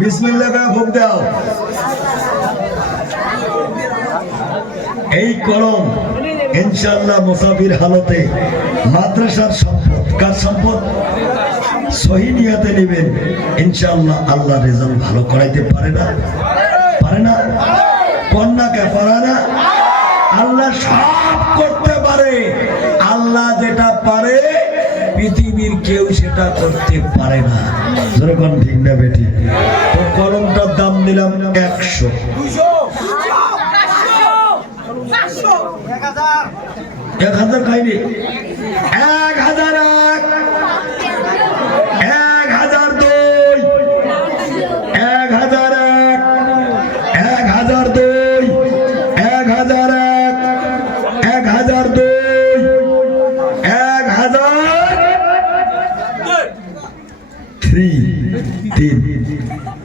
বিসমিল্লাহ করে ভোগ দাও। এই কলম ইনশাআল্লাহ মুসাফির হালতে মাদ্রাসার সম্পদ। কার সম্পদ? সহি নিয়তে নেবেন, ইনশাআল্লাহ আল্লাহ রেজাল্ট ভালো করাইতে পারে না? পারে না? কন্যাকে পারে না? আল্লাহ সব করতে পারে। আল্লাহ যেটা পারে পৃথিবীর কেউ সেটা করতে পারে না। যেরকম ঠিক না বেটি? তো কলমটার দাম দিলাম 100। 1000 খাইনি। 1001, 1002, 1001, 1002, 1001, 1002,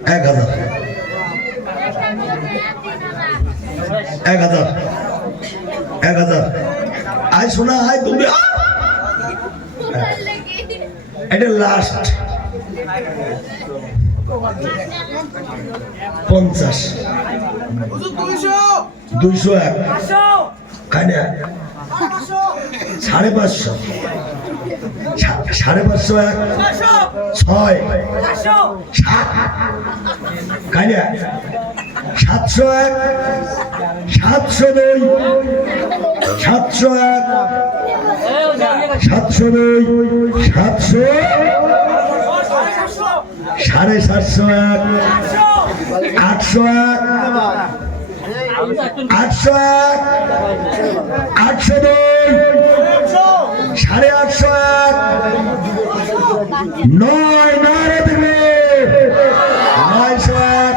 1000, 1000 আয় শোনা, আয় তুমি। এটা লাস্ট 50, 201 খাই না, 550, 550, 6 খাই না, 701, 702, 701, 702, 700, 750, 801, 801, 802, 850, 9 নারে দেবে, 901,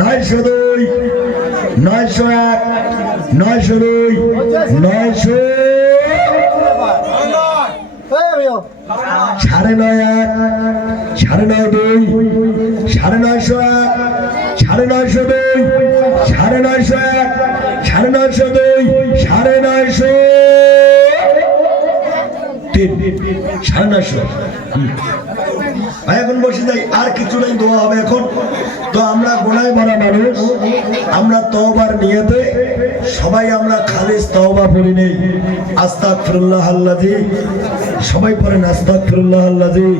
902, 901, 902, 900, 901, 902, 901, 902, 901, 902, 900, 900। এখন বসে যাই, আর কিছু নাই, দোয়া হবে এখন। তো আমরা গোনায় ভরা মানুষ, আমরা তওবার নিয়তে সবাই আমরা খালিস তওবা পড়ি নেই। আস্তাগফিরুল্লাহ আল্লাযী, সবাই পড়েন আস্তাগফিরুল্লাহ আল্লাযী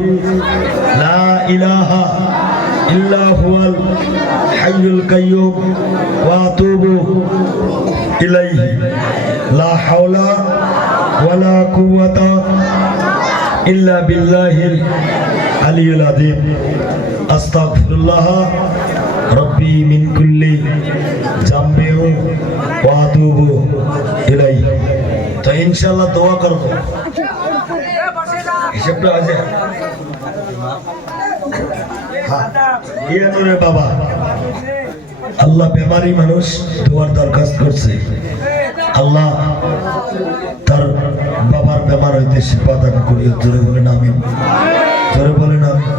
লা ইলাহা ইল্লা হুয়াল হাইয়ুল কাইয়্যুম ওয়া আতুবু ইলাইহি লা হাওলা ওয়ালা কুওয়াতা ইল্লা বিল্লাহিল আলিয়্যিল আযীম। আস্তাগফিরুল্লাহ রাব্বি মিন কুল্লি যামবি ওয়া আতুবু ইলাইহি। তো ইনশাআল্লাহ দোয়া করব। হিসাবটা আছে? হ্যাঁ, ইয়ানুরে বাবা, আল্লাহ বেমারি মানুষ দোয়ার দরখাস্ত করছে। আল্লাহ তার বাবার বেমার হইতে শিফা দান করিও। জোরে বলেন আমিন, জোরে বলেন আমিন।